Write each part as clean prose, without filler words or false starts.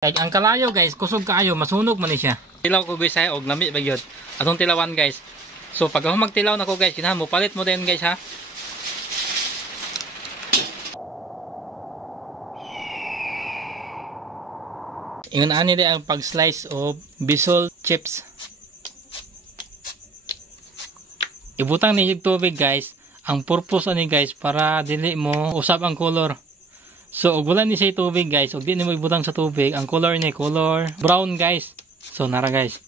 Kay ang kalayo guys, kusog kaayo, masunog man ni siya. Tilaw ko guys ha, og lami ba gyud. Atong tilawan guys. So pag ako magtilaw nako guys, kinahanglan mo palit mo din guys ha. Ingon ani di ang pag-slice of bisol chips. Ibutang ni yung tubig guys. Ang purpose ani guys para dili mo usab ang color. So ug wala ni siya tubig guys, ug di ni mo ibutang sa tubig, ang color ni color brown guys. So nara guys.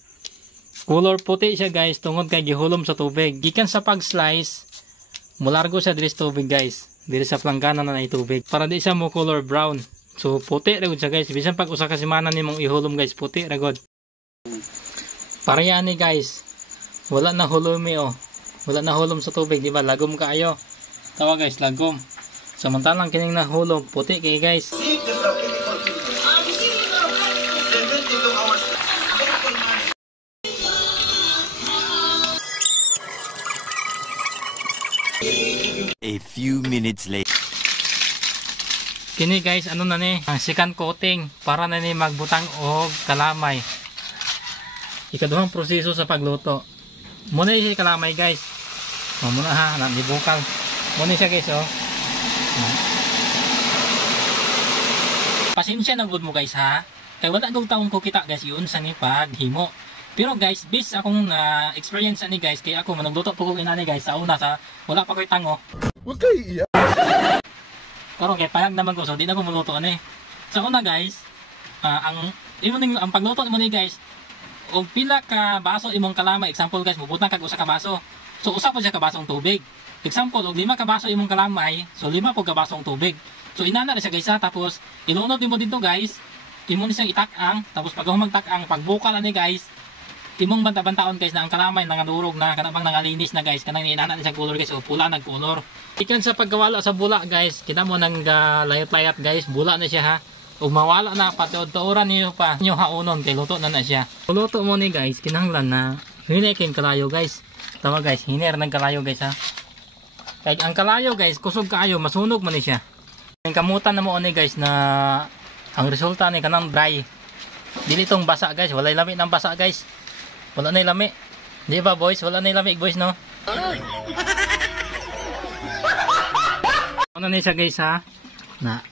Color puti siya guys tungod kay gihulom sa tubig. Gikan sa pag-slice, mulargo siya diri sa tubig guys. Diri sa planggana na tubig para di siya mo color brown. So puti ra gud siya guys. Bisan pag usa ka semana nimong ihulom guys, puti ra gud. Para yan ni guys. Wala na hulumi oh. Wala na hulom sa tubig, di ba? Lagom kaayo. Tawa guys, lagom. Samantalang kining nahulog, puti kay guys. A few minutes later. Kini guys, ano na ni? Ang second coating para na ni magbutang og kalamay. Ikaduhang proseso sa pagluto. Muna siya kalamay guys. Muna ha, nabibukal. Muna siya guys oh. Pasensya na gud mo guys ha. Kay wala gud taong ko kita guys yun sa ni paghimo. Pero guys, based akong experience ani guys, kay ako managluto po ko inani guys sa una sa wala pa koy tango. Wag kay iya. Karon kay payag naman ko so di na ko magluto ani. Sa una guys, ang pagluto mo ni guys, og pila ka baso imong kalamay, example guys, mubutang kag usa ka baso. So usa po siya ka basong tubig. Example, og 5 ka baso imong kalamay, so 5 po ka basong tubig. So inana na siya guys ha, tapos ilunod mo dito guys, imo ni siyang itak-ang, tapos pag magtak-ang, pagbukal ani guys, imong banta-bantaon guys na ang kalamay nangadurog na, kanang nangalinis na guys, kanang inana na siya color guys, o pula nag-color. Ikan sa pagkawala sa bula guys, kita mo nang layat-layat guys, bula na siya ha. Ug mawala na pati tuoran niyo pa inyo haunon kay luto na siya. Luto mo ni guys, kinahanglan na hinay kay kalayo guys. Tama guys, hiner nang kalayo guys ha. Kay ang kalayo guys, kusog kaayo, masunog man ni siya. Ang kamutan na mo ni guys na ang resulta ni kanang dry. Dili tong basa guys, walay lami nang basa guys. Wala nay lami. Di ba boys? Wala nay lami boys no. Ano na siya guys ha? Na.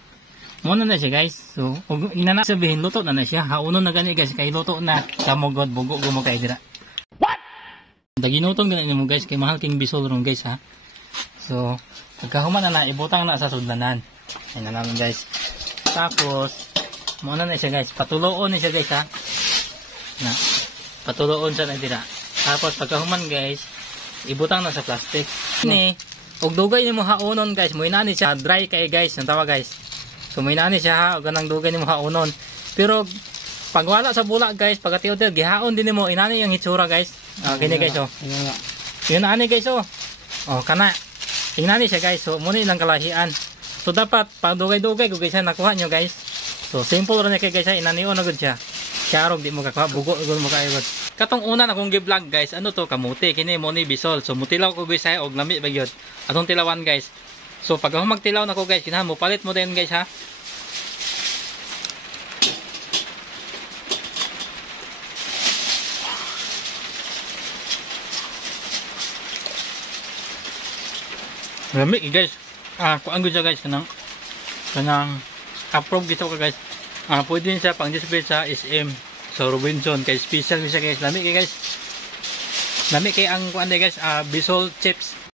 Muna na siya guys. So, inana sabihin luto na siya. Haunon na gani guys kay luto na. Kamugod bugo gumo kay dira. What? Daginutong gani mo guys kay mahal king bisol ron guys ha. So, pagkahuman na ibutang na sa sudlanan. Ayun na naman guys. Tapos, muna na siya guys. Patuloon na siya guys ha. Na, patuloon siya na dira. Tapos, pagkahuman guys, ibutang na sa plastic. Ini, og dugay ni mo haunon guys. Mo inani siya dry kay guys. Ang tawa guys. So, mo inani siya ha. Og ganang dugay ni mo haunon. Pero, pag wala sa bula guys, pagkatiyo-tiyo, gihaon din ni mo. Inani yung hitsura guys. Kini guys oh. Yun ani guys oh. Oh, kana. Tingnan niyo siya guys. So, muna ilang kalahian. So, dapat, pag dugay-dugay, kung guys nakuha nyo guys. So, simple rin niya kay guys. Inaniyo na gud siya. Karog, di mo kakuha. Bugo, mo kayo. Katong una na kong gi-vlog guys. Ano to? Kamuti. Kini mo ni bisol. So, mutilaw ko guys ha. Og lami ba yun. Atong tilawan guys. So, pag ako magtilaw na ko guys, kinahanglan mo palit mo din guys ha. Lami guys. Kuan gud siya guys kanang approve gito ka guys. Pwede din siya pang display sa SM sa Robinson kay special siya guys. Lami kay guys. Lami kay ang kuan guys, bisol chips.